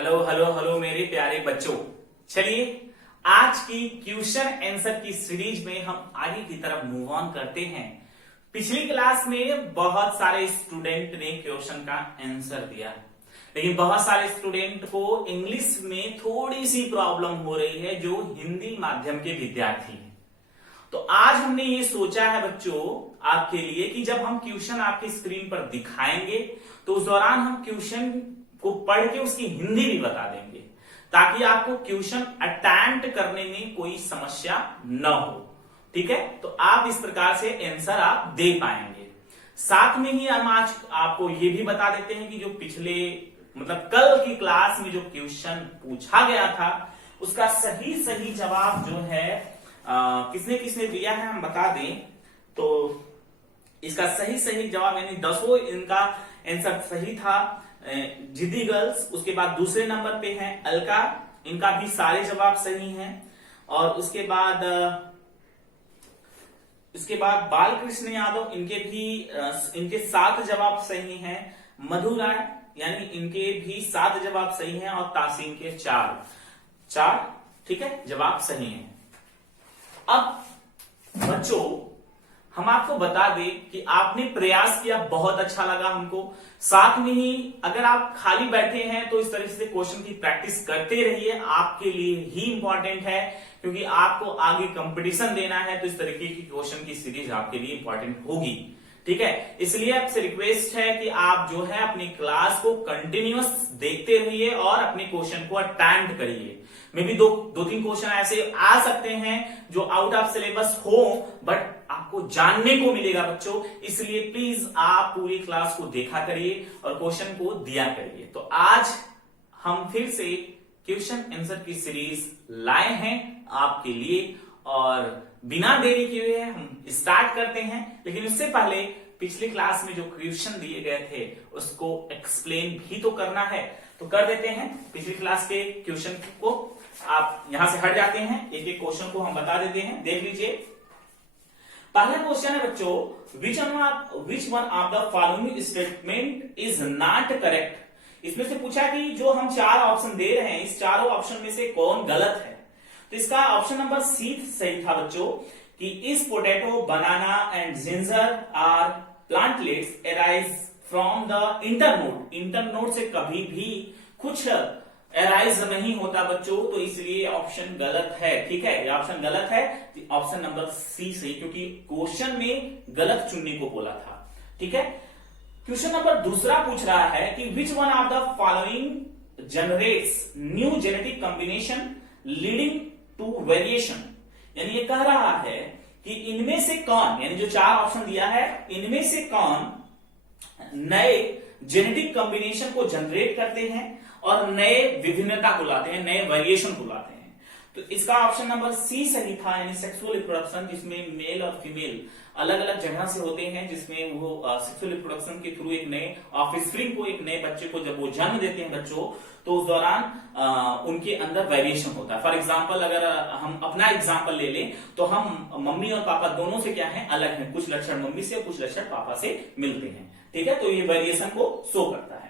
Hello hello hello मेरे प्यारे बच्चों। चलिए आज की क्वेश्चन आंसर की सीरीज में हम आगे की तरफ मूव ऑन करते हैं। पिछली क्लास में बहुत सारे स्टूडेंट ने क्वेश्चन का आंसर दिया, लेकिन बहुत सारे स्टूडेंट को इंग्लिश में थोड़ी सी प्रॉब्लम हो रही है जो हिंदी माध्यम के विद्यार्थी हैं। तो आज हमने ये सोचा है बच्चों आपके लिए कि जब हम क्वेश्चन आपकी स्क्रीन पर दिखाएंगे तो उस दौरान हम क्वेश्चन को पढ़ के उसकी हिंदी भी बता देंगे, ताकि आपको क्वेश्चन अटेम्प्ट करने में कोई समस्या न हो। ठीक है, तो आप इस प्रकार से आंसर आप दे पाएंगे। साथ में ही हम आज आपको ये भी बता देते हैं कि जो पिछले कल की क्लास में जो क्वेश्चन पूछा गया था उसका सही जवाब जो है किसने किसने दिया है हम बता दें। तो इसका सही जवाब यानी 10 इनका आंसर सही था। जिद्दी गर्ल्स, उसके बाद दूसरे नंबर पे है अलका, इनका भी सारे जवाब सही हैं। और उसके बाद बालकृष्ण यादव, इनके 7 जवाब सही हैं। मधुरा यानी इनके भी 7 जवाब सही हैं और तासीम के 4 ठीक है जवाब सही हैं। अब बच्चों हम आपको बता दें कि आपने प्रयास किया, बहुत अच्छा लगा हमको। साथ में ही अगर आप खाली बैठे हैं तो इस तरह से क्वेश्चन की प्रैक्टिस करते रहिए, आपके लिए ही इंपॉर्टेंट है, क्योंकि आपको आगे कंपटीशन देना है। तो इस तरीके की क्वेश्चन की सीरीज आपके लिए इंपॉर्टेंट होगी। ठीक है, इसलिए आपसे रिक्वेस्ट है कि आप जो है अपनी क्लास को कंटिन्यूअस देखते रहिए और अपने क्वेश्चन को अटेम्प्ट करिए। मे भी 2-3 क्वेश्चन ऐसे आ सकते हैं जो आउट ऑफ सिलेबस हो, बट आपको जानने को मिलेगा बच्चों। इसलिए प्लीज आप पूरी क्लास को देखा करिए और क्वेश्चन को दिया करिए। तो आज हम फिर से क्वेश्चन आंसर की सीरीज लाए हैं आपके लिए, और बिना देरी किए हुए हम स्टार्ट करते हैं। लेकिन उससे पहले पिछली क्लास में जो क्वेश्चन दिए गए थे उसको एक्सप्लेन भी तो करना है, तो कर देते हैं। पिछली क्लास के क्वेश्चन को आप यहां से हट जाते हैं, एक एक क्वेश्चन को हम बता देते हैं। देख लीजिए, पहला क्वेश्चन है बच्चों, विच one of the following statement is not correct. इसमें से पूछा कि जो हम 4 ऑप्शन दे रहे हैं, इस चारों ऑप्शन में से कौन गलत है। तो इसका ऑप्शन नंबर सी सही था बच्चों कि इस potato, banana and ginger are plantlets arise from the internode. Internode से कभी भी कुछ अराइज नहीं होता बच्चों, तो इसलिए ऑप्शन गलत है। ठीक है, ये ऑप्शन गलत है, ऑप्शन नंबर सी सही, क्योंकि क्वेश्चन में गलत चुनने को बोला था। ठीक है, क्वेश्चन नंबर दूसरा पूछ रहा है कि which one of the following generates new genetic combination leading to variation. यानी ये कह रहा है कि इनमें से कौन, यानी जो 4 ऑप्शन दिया है इनमें से कौन नए जेनेटिक कॉम्बिनेशन को जनरेट करते हैं और नए विभिन्नता को लाते हैं, नए वेरिएशन को लाते हैं। तो इसका ऑप्शन नंबर सी सही था, यानी सेक्सुअल रिप्रोडक्शन, जिसमें मेल और फीमेल अलग अलग जगह से होते हैं, जिसमें वो सेक्सुअल रिप्रोडक्शन के थ्रू एक नए ऑफस्प्रिंग को, एक नए बच्चे को जब वो जन्म देते हैं बच्चों, तो उस दौरान उनके अंदर वेरिएशन होता है। फॉर एग्जाम्पल अगर हम अपना एग्जाम्पल ले लें तो हम मम्मी और पापा दोनों से क्या है, अलग हैं। कुछ लक्षण मम्मी से और कुछ लक्षण पापा से मिलते हैं। ठीक है, तो ये वेरिएशन को शो करता है।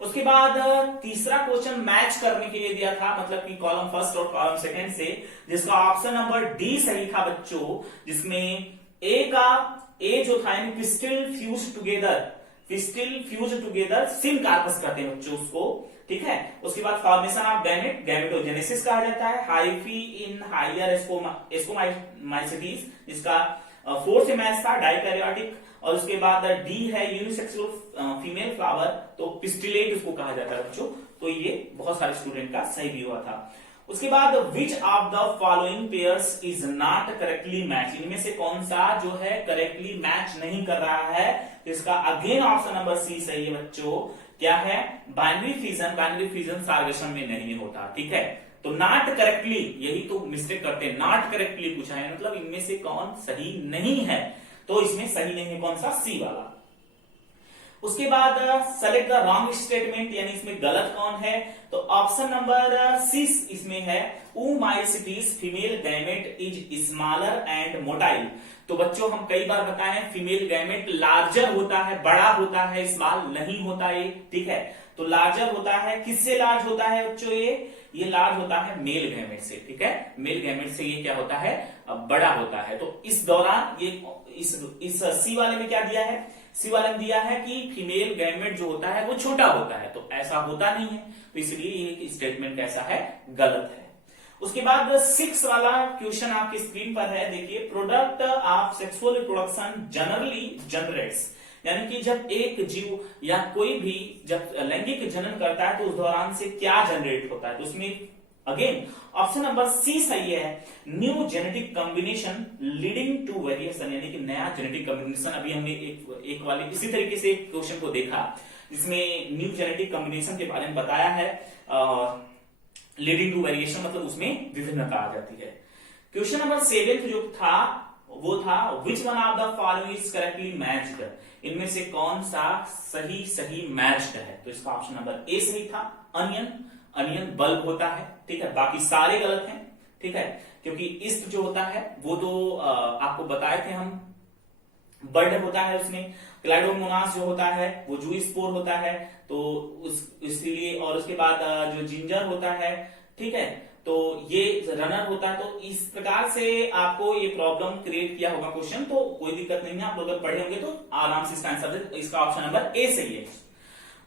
उसके बाद तीसरा क्वेश्चन मैच करने के लिए दिया था, मतलब कि कॉलम फर्स्ट और कॉलम सेकंड से, जिसका ऑप्शन नंबर डी सही था बच्चों, जिसमें ए जो था pistil fuse together syncarpous कहते हैं बच्चों उसको। ठीक है, उसके बाद फॉर्मेशन ऑफ गैमेट, गैमेटोजेनेसिस कहा जाता है। हाइफी इन हायर एस्कोमाइसिटीज, जिसका 4 से मैच था, डाइकैरियोटिक। और उसके बाद डी है यूनिसेक्सुअल फीमेल फ्लावर, तो पिस्टिलेट उसको कहा जाता है बच्चों। तो ये बहुत सारे स्टूडेंट का सही भी हुआ था। उसके बाद which of the following pairs is not correctly match, इनमें से कौन सा जो है करेक्टली मैच नहीं कर रहा है। तो इसका अगेन ऑप्शन नंबर सी सही है बच्चों। क्या है, बाइनरी फिजन सार्गेशन में नहीं होता। ठीक है, तो नॉट करेक्टली, यही तो मिस्टेक करते हैं, नॉट करेक्टली पूछा है, मतलब इनमें से कौन सही नहीं है। तो इसमें सही नहीं है कौन सा, सी वाला। उसके बाद सेलेक्ट द रॉन्ग स्टेटमेंट, यानी इसमें गलत कौन है। तो ऑप्शन नंबर सी इसमें है, oomaicities female gamete is smaller and motile. तो बच्चों हम कई बार बताए हैं फीमेल गैमेट लार्जर होता है, बड़ा होता है, स्मॉल नहीं होता ये, ठीक है। तो लार्जर होता है, किससे लार्ज होता है बच्चों? ये लार्ज होता है मेल गैमेट से, ठीक है। मेल गैमेट से ये क्या होता है? बड़ा होता है। तो इस दौरान ये इस सी वाले में क्या दिया है? सी वाले में दिया है कि फीमेल गैमेट जो होता है वो छोटा होता है, तो ऐसा होता नहीं है, तो इसलिए ये स्टेटमेंट कैसा है? गलत है। उसके बाद 6 वाला क्वेश्चन आपकी स्क्रीन पर है, देखिए। Product of sexual reproduction generally generates, यानी कि जब एक जीव या कोई भी जब लैंगिक जनन करता है तो उस दौरान से क्या जनरेट होता है? तो उसमें अगेन ऑप्शन नंबर सी सही है, new genetic combination leading to variation, यानी कि नया जेनेटिक कॉम्बिनेशन। अभी हमने एक वाले इसी तरीके से एक क्वेश्चन को देखा जिसमें न्यू जेनेटिक कॉम्बिनेशन के बारे में बताया है, लीडिंग टू वेरिएशन मतलब उसमें विभिन्नता आ जाती है। क्वेश्चन नंबर 7 जो था वो था विच one of the following is correctly matched, इनमें से कौन सा सही मैच्ड है? तो इसका ऑप्शन नंबर ए सही था, अनियन बल्ब होता है, ठीक है। बाकी सारे गलत हैं, ठीक है, क्योंकि इस्ट जो होता है वो तो आपको बताए थे हम, बर्ड होता है उसमें। क्लाइडोमोनास जो होता है वो जूई स्पोर होता है, तो इसलिए, और उसके बाद जो जिंजर होता है, ठीक है, तो ये रनर होता है। तो इस प्रकार से आपको ये प्रॉब्लम क्रिएट किया होगा क्वेश्चन, तो कोई दिक्कत नहीं है, आप लोग अगर पढ़े होंगे तो आराम से इसका आंसर दे। इसका ऑप्शन नंबर ए सही है।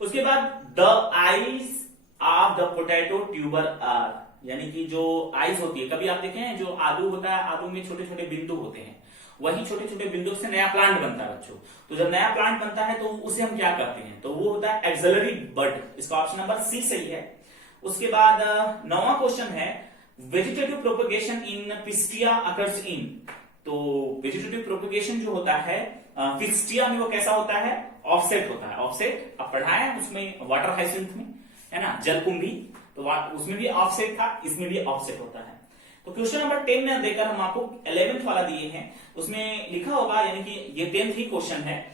उसके बाद the eyes of the potato tuber are, यानी कि जो आईज होती है, कभी आप देखें हैं जो आलू होता है, आलू में छोटे छोटे बिंदु होते हैं, वही छोटे छोटे बिंदु से नया प्लांट बनता है बच्चों। तो जब नया प्लांट बनता है तो उसे हम क्या करते हैं? तो वो होता है एक्सिलरी बड। इसका ऑप्शन नंबर सी सही है। उसके बाद 9वां क्वेश्चन है vegetative propagation in pistia occurs in. तो वेजिटेटिव प्रोपगेशन जो होता है पिस्टिया में वो कैसा होता है? ऑफसेट होता है। ऑफसेट अब पढ़ाया है उसमें वाटर हाइसिंथ में, है ना, जलकुंभी, तो उसमें भी ऑफसेट था, इसमें भी ऑफसेट होता है। तो क्वेश्चन नंबर 10 में देकर हम आपको 11th वाला दिए हैं, उसमें लिखा होगा, यानी कि ये 10th ही क्वेश्चन है,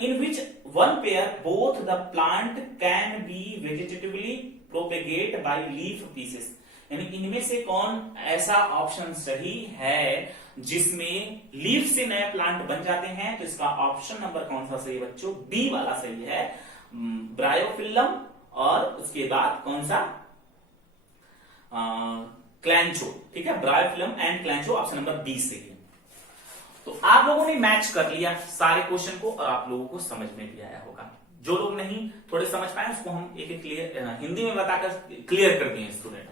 in which one pair both the plant can be vegetatively propagate by leaf pieces, यानी इनमें से कौन ऐसा ऑप्शन सही है जिसमें लीफ से नए प्लांट बन जाते हैं? तो इसका ऑप्शन नंबर कौन सा सही है बच्चों? बी वाला सही है, ब्रायोफिल्लम, और उसके बाद कौन सा? क्लैंचो, ठीक है, bryophyllum and kalanchoe, option number B सही है। तो आप लोगों ने मैच कर लिया सारे क्वेश्चन को और आप लोगों को समझ में भी आया होगा। जो लोग नहीं थोड़े समझ पाए उसको हम एक क्लियर हिंदी में बताकर क्लियर कर दिए स्टूडेंट।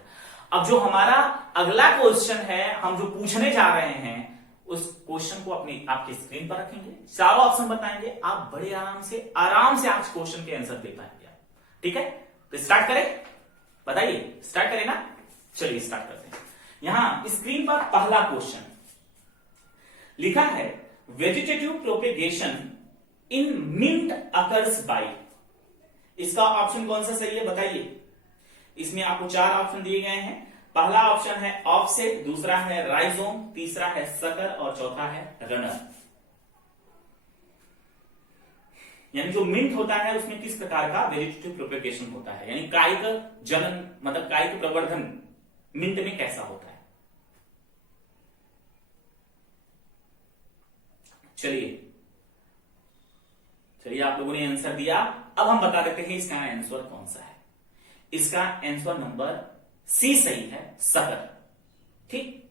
अब जो हमारा अगला क्वेश्चन है, हम जो पूछने जा रहे हैं, उस क्वेश्चन को अपनी आपकी स्क्रीन पर रखेंगे, चारों ऑप्शन बताएंगे, आप बड़े आराम से आज क्वेश्चन के आंसर दे पाएंगे, ठीक है। तो स्टार्ट करें, बताइए स्टार्ट करें ना? चलिए स्टार्ट करते हैं। यहां स्क्रीन पर पहला क्वेश्चन लिखा है vegetative propagation in mint occurs by. इसका ऑप्शन कौन सा सही है बताइए? इसमें आपको 4 ऑप्शन दिए गए हैं। पहला ऑप्शन है ऑफसेट, दूसरा है राइजोम, तीसरा है सकर और चौथा है रनर। यानी जो मिंट होता है उसमें किस प्रकार का वेजिटेटिव प्रोपेगेशन होता है, यानी कायिक जनन मतलब कायिक प्रवर्धन मिंट में कैसा होता है? चलिए आप लोगों ने आंसर दिया। अब हम बता देते हैं इसका आंसर कौन सा है। इसका आंसर नंबर सी सही है, सकर, ठीक।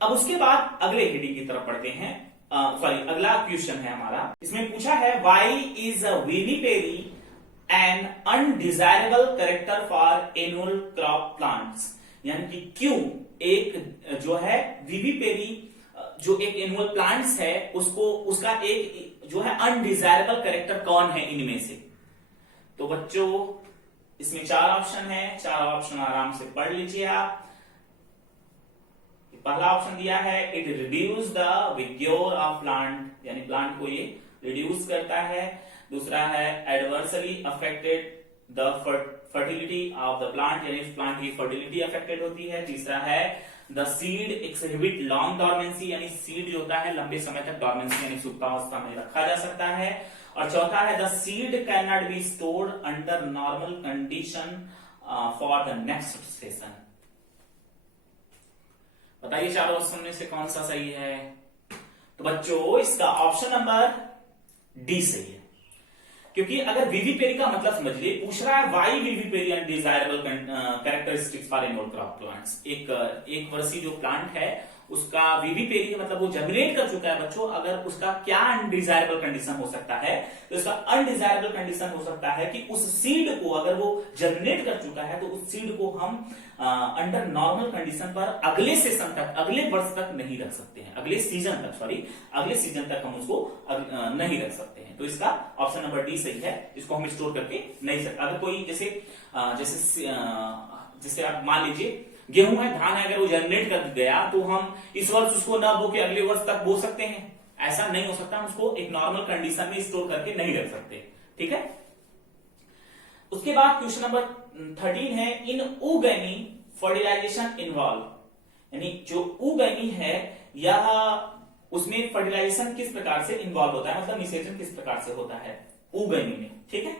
अब उसके बाद अगले हेडिंग की तरफ पढ़ते हैं। अगला क्वेश्चन है हमारा, इसमें पूछा है why is vivipary an undesirable character for annual crop plants, यानी कि क्यों एक जो है विविपेरी जो एक एनुअल प्लांट्स है उसका एक जो है अनडिजायरेबल कैरेक्टर कौन है इनमें से? तो बच्चों इसमें 4 ऑप्शन है, 4 ऑप्शन आराम से पढ़ लीजिए आप। पहला ऑप्शन दिया है it reduce the vigour of plant, यानी प्लांट को ये रिड्यूस करता है। दूसरा है adversely affected the fertility of the plant, यानी प्लांट की फर्टिलिटी अफेक्टेड होती है। तीसरा है the seed exhibit long dormancy, यानी सीड जो होता है लंबे समय तक डॉर्मेंसी यानी सुप्तावस्था में रखा जा सकता है। और चौथा है the seed can not be stored under normal condition for the next session. बताइए चारों ऑप्शन में से कौन सा सही है? तो बच्चों इसका ऑप्शन नंबर डी सही है, क्योंकि अगर विविपेरी का मतलब समझिए, पूछ रहा है why vivipary undesirable characteristics for indoor crop plants. एक वर्षीय जो प्लांट है उसका विविपेरी मतलब वो जर्मिनेट कर चुका है बच्चों, अगर उसका क्या अनडिजायरेबल कंडीशन हो सकता है, तो उसका अनडिजायरेबल कंडीशन हो सकता है कि उस सीड को, अगर वो जर्मिनेट कर चुका है तो उस सीड को हम अंडर नॉर्मल कंडीशन पर अगले सेशन तक, अगले वर्ष तक नहीं रख सकते हैं, अगले सीजन तक हम उसको नहीं रख सकते हैं। तो इसका ऑप्शन नंबर डी सही है, इसको हम स्टोर करके नहीं सकते। अगर कोई जैसे आप मान लीजिए गेहूं है, धान है, अगर वो जर्मिनेट कर गया तो हम इस वर्ष उसको ना बो के अगले वर्ष तक बो सकते हैं, ऐसा नहीं हो सकता। हम उसको एक नॉर्मल कंडीशन में स्टोर करके नहीं रख सकते, ठीक है। उसके बाद क्वेश्चन नंबर 13 है, इन oogyne फर्टिलाइजेशन इन्वॉल्व, यानी जो oogyne है यह उसमें फर्टिलाइजेशन किस प्रकार से इन्वॉल्व होता है, मतलब निषेचन किस प्रकार से होता है oogyne में, ठीक है।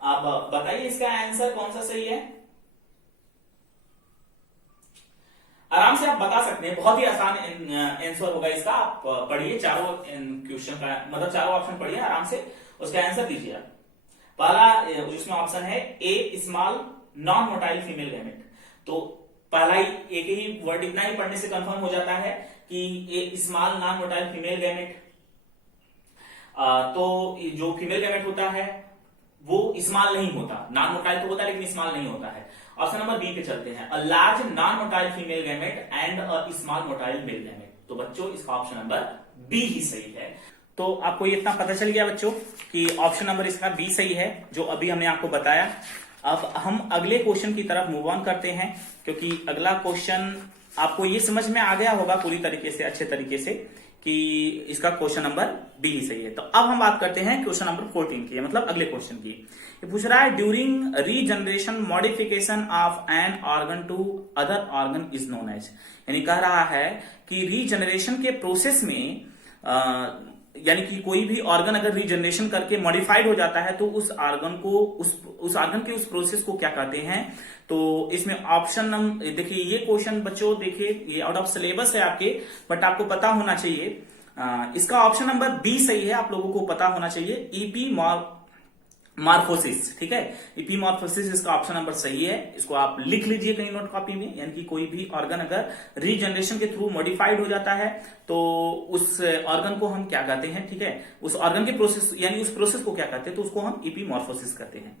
आप बताइए इसका आंसर कौन सा सही है। आराम से आप बता सकते हैं, बहुत ही आसान आंसर होगा इसका। आप पढ़िए चारों क्वेश्चन का, मतलब चारों ऑप्शन पढ़िए आराम से, उसका आंसर दीजिए आप। पहला जिसमें ऑप्शन है a small non motile female gamete, तो पहला ही एक ही वर्ड इतना ही पढ़ने से कंफर्म हो जाता है कि a small non motile female gamete. तो जो फीमेल गैमेट होता है वो स्मॉल नहीं होता, नॉन मोटाइल तो होता है लेकिन स्मॉल नहीं होता है। ऑप्शन नंबर बी पे चलते हैं, a large non motile female gamete and a small motile male gamete. तो बच्चों इसका ऑप्शन नंबर बी ही सही है। तो आपको ये इतना पता चल गया बच्चों कि ऑप्शन नंबर इसका बी सही है, जो अभी हमने आपको बताया। अब हम अगले क्वेश्चन की तरफ मूव ऑन करते हैं, क्योंकि अगला क्वेश्चन आपको ये समझ में आ गया होगा पूरी तरीके से, अच्छे तरीके से, कि इसका क्वेश्चन नंबर बी ही सही है। तो अब हम बात करते हैं क्वेश्चन नंबर 14 की, मतलब अगले क्वेश्चन की। ये पूछ रहा है, during regeneration modification of an organ to other organ is known as, यानी कह रहा है कि रीजनरेशन के प्रोसेस में यानी कि कोई भी ऑर्गन अगर रीजनरेशन करके मॉडिफाइड हो जाता है तो उस ऑर्गन को, उस ऑर्गन के उस प्रोसेस को क्या कहते हैं। तो इसमें ऑप्शन नंबर, देखिए ये क्वेश्चन बच्चों, देखिए ये आउट ऑफ सिलेबस है आपके, बट आपको पता होना चाहिए। इसका ऑप्शन नंबर बी सही है, आप लोगों को पता होना चाहिए, मॉर्फोसिस, ठीक है। इपीमॉर्फोसिस इसका ऑप्शन नंबर सही है, इसको आप लिख लीजिए कहीं नोट कॉपी में। यानी कि कोई भी ऑर्गन अगर रीजनरेशन के थ्रू मॉडिफाइड हो जाता है तो उस ऑर्गन को हम क्या कहते हैं, ठीक है। उस ऑर्गन के प्रोसेस, यानी उस प्रोसेस को क्या कहते हैं, तो उसको हम इपीमॉर्फोसिस कहते हैं।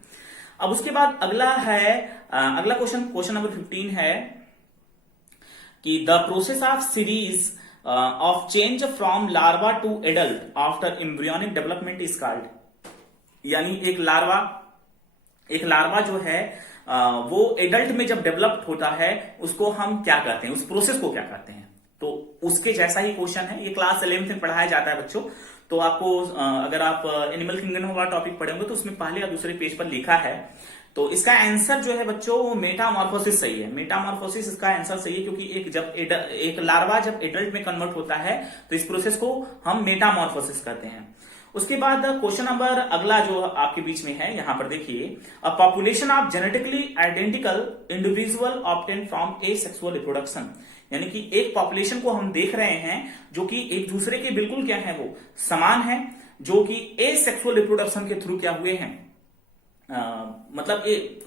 अब उसके बाद अगला क्वेश्चन नंबर 15 है कि the process of series of change from larva to adult after embryonic development is called, यानी एक लार्वा जो है वो एडल्ट में जब डेवलप्ड होता है उसको हम क्या कहते हैं, उस प्रोसेस को क्या कहते हैं। तो उसके जैसा ही क्वेश्चन है, ये क्लास 11th में पढ़ाया जाता है बच्चों। तो आपको अगर आप एनिमल किंगडम वाला टॉपिक पढ़ेंगे तो उसमें पहले या दूसरे पेज पर लिखा है। तो इसका आंसर जो है बच्चों वो मेटामॉर्फोसिस सही है। मेटामॉर्फोसिस इसका आंसर सही है, क्योंकि एक लार्वा जब एडल्ट में कन्वर्ट होता है तो इस प्रोसेस को हम मेटामॉर्फोसिस कहते हैं। उसके बाद क्वेश्चन नंबर अगला जो आपके बीच में है, यहां पर देखिए, a population of genetically identical individual obtain from asexual reproduction, यानी कि एक पॉपुलेशन को हम देख रहे हैं जो कि एक दूसरे के बिल्कुल क्या है, वो समान है, जो कि एसेक्सुअल रिप्रोडक्शन के थ्रू क्या हुए हैं, मतलब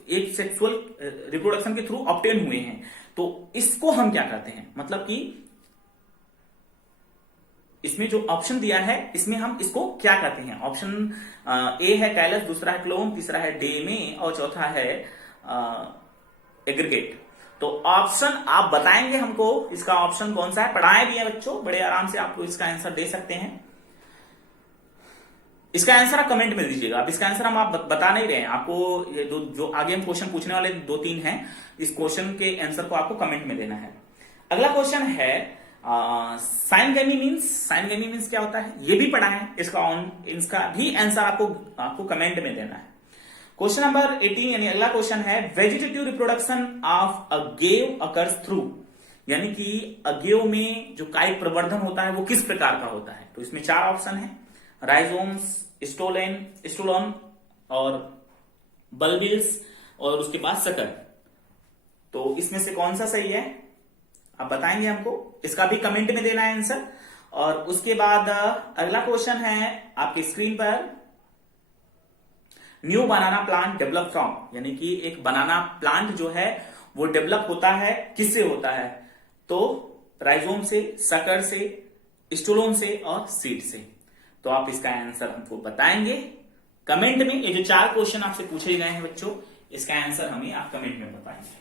एक सेक्सुअल रिप्रोडक्शन के थ्रू ऑब्टेन हुए हैं। तो इसको हम क्या कहते हैं, मतलब कि इसमें जो ऑप्शन दिया है इसमें हम इसको क्या कहते हैं। ऑप्शन ए है कैलस, दूसरा है क्लोम, तीसरा है डेमे और चौथा है एग्रीगेट। तो ऑप्शन आप बताएंगे हमको, इसका ऑप्शन कौन सा है। पढ़ाए भी है बच्चों, बड़े आराम से आप इसका आंसर दे सकते हैं। इसका आंसर आप कमेंट में दीजिएगा। अब इसका आंसर हम आप बता नहीं रहे हैं, आपको ये जो आगे हम क्वेश्चन पूछने वाले 2-3 हैं, इस क्वेश्चन के आंसर को आपको कमेंट में देना है। अगला क्वेश्चन है साइनगेमी मीन्स क्या होता है, ये भी पढ़ा है। इसका भी आंसर आपको कमेंट में देना है। क्वेश्चन नंबर 18 यानी अगला क्वेश्चन है, vegetative reproduction of a gave occurs through, यानी कि अगेव में जो कायिक प्रवर्धन होता है वो किस प्रकार का होता है। तो इसमें 4 ऑप्शन है, राइजोम्स, स्टोलोन और बल्बिल्स और उसके बाद सकर। तो इसमें से कौन सा सही है आप बताएंगे हमको, इसका भी कमेंट में देना है आंसर। और उसके बाद अगला क्वेश्चन है आपकी स्क्रीन पर, new banana plant develop from, यानी कि एक बनाना प्लांट जो है वो डेवलप होता है, किससे होता है? तो राइजोम से, सकर से, स्टोलोन से और सीड से। तो आप इसका आंसर हमको बताएंगे कमेंट में। ये जो 4 क्वेश्चन आपसे पूछे गए हैं बच्चों, इसका आंसर हमें आप कमेंट में बताएंगे,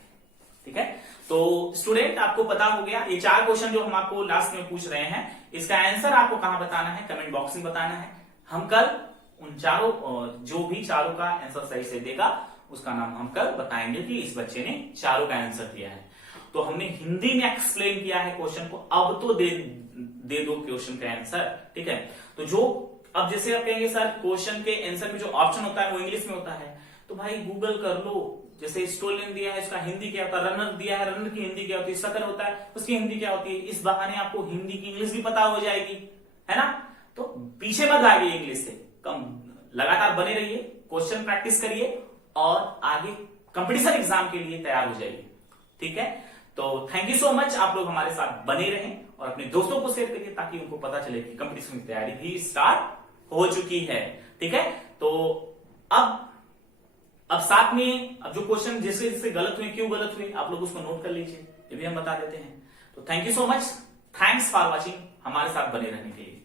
ठीक है? तो स्टूडेंट आपको पता हो गया, ये 4 क्वेश्चन जो हम आपको लास्ट में पूछ रहे हैं, इसका आंसर आपको कहां बताना है? कमेंट बॉक्स में बताना है। हम कल उन चारों, जो भी चारों का आंसर सही से देगा उसका नाम हम कल बताएंगे कि इस बच्चे ने चारों का आंसर दिया है। तो हमने हिंदी में एक्सप्लेन किया है क्वेश्चन को, अब तो दे दो क्वेश्चन का आंसर, ठीक है? तो जो अब जैसे आप कहेंगे सर क्वेश्चन के आंसर में जो ऑप्शन होता है वो इंग्लिश में होता है, तो भाई गूगल कर लो। जैसे स्टोलन दिया है, इसका हिंदी क्या होता है? रनर दिया है, रनर की हिंदी क्या होती है? सकर होता है, उसकी हिंदी क्या होती है? इस बहाने आपको हिंदी की इंग्लिश भी पता हो जाएगी, है ना? तो पीछे मत भागिए इंग्लिश से, कम लगातार बने रहिए, क्वेश्चन प्रैक्टिस करिए और आगे कंपटीशन एग्जाम के लिए तैयार हो जाइए, ठीक है? तो थैंक यू सो मच, आप लोग हमारे साथ बने रहें और अपने दोस्तों को शेयर करिए ताकि उनको पता चले कि कंपटीशन की तैयारी भी स्टार्ट हो चुकी है, ठीक है? तो अब साथ में अब जो क्वेश्चन जैसे जैसे गलत हुए, क्यों गलत हुए, आप लोग उसको नोट कर लीजिए, ये भी हम बता देते हैं। तो thank you so much, thanks for watching, हमारे साथ बने रहने के लिए।